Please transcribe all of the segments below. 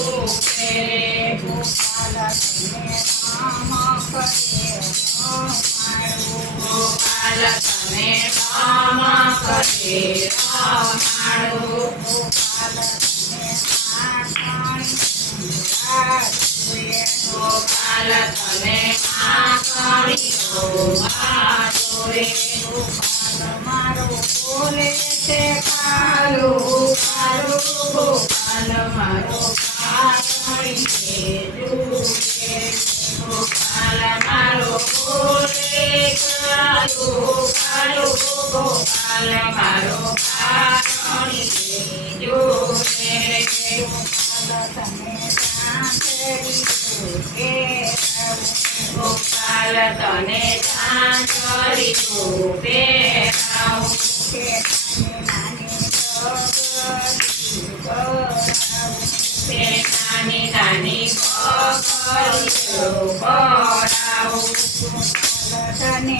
રૂપે ગોપાલ તને રામ કરે રમાડું ગોપાલ તને રામ કરે રમાડું ગોપાલ તને આંગણી રાજુએ ગોપાલ તને આંગણીઓ વાજોએ ગોપાલ મારો બોલે છે કાલુ કાલુ ગોપાલ મારો કારણીએ જુએ ગોપાલ મારો બોલે કાલુ કાલુ ગોપાલ મારો કારણીએ જુએ ગોપાલ તને ચાંદડી કે ગોપાલ તને ચાંદડી રૂપે કે નાની નાની બકરીઓ કરાવું તને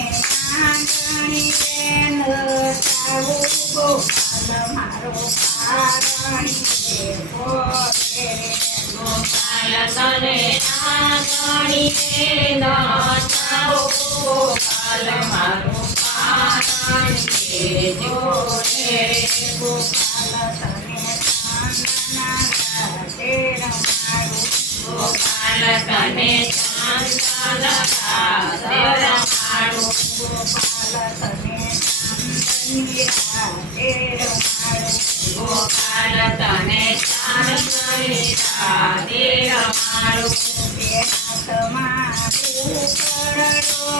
આંગણીએ નચાવું ગોપાલ મારો કારણીએ બોલે ગોપાલ તને આંગણીએ નચાવો ગોપાલ મારો કારણીએ જોડે ગોપાલ તને ચાંદના ઘાટે રમાડું ગોપાલ તને ચાંદન રાતે રમાડું ગોપાલ તને ચાંદની રાતે રમાડું ગોપાલ તને ચાંદની રાતે રમાડું બે હાથમાં કુકરડો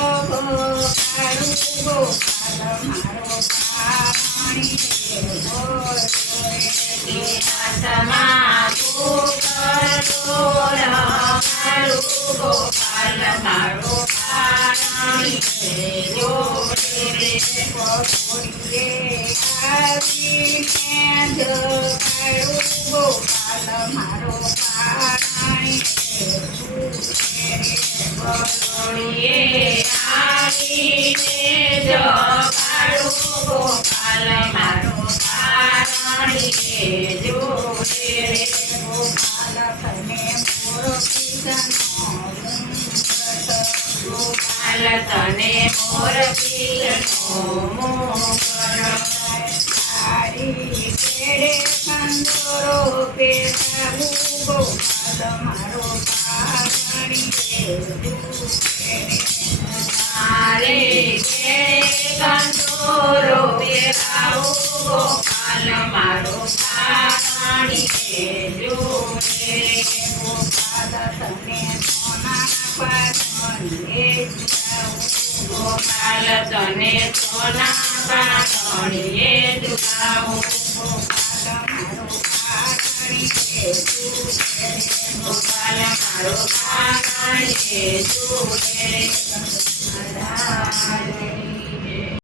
કાઢું ગોપાલ મારો કારણીએ બોલે હાથમાં કુકરડો રમાડું ગોપાલ મારો કારણીએ જોડે પકોડીએ આવીને જગાડું ગોપાલ મારો કારણીએ બરોડીએ આવીને જગાડું ગોપાલ મારો કારણીએ જોડે ગોપાલ તને મોર પીગનો ગોપાલ તને મોર પીરનો મોકળ સાડી કેડે કંદોરો પહેરાવું ગોપાલ મારો કારણીએ મારે ઘેરે કંદોરો પહેરાવું ગોપાલ મારો કારણીએ જોડે ગોપાલ તને સોના પાથણીએ ઝુલાવું ગોપાલ તને સોના પાઘડીએ ઝુલાવું ગોપાલ મારો કારણીએ ગોપાલ મારો કારણીએ ઝૂલે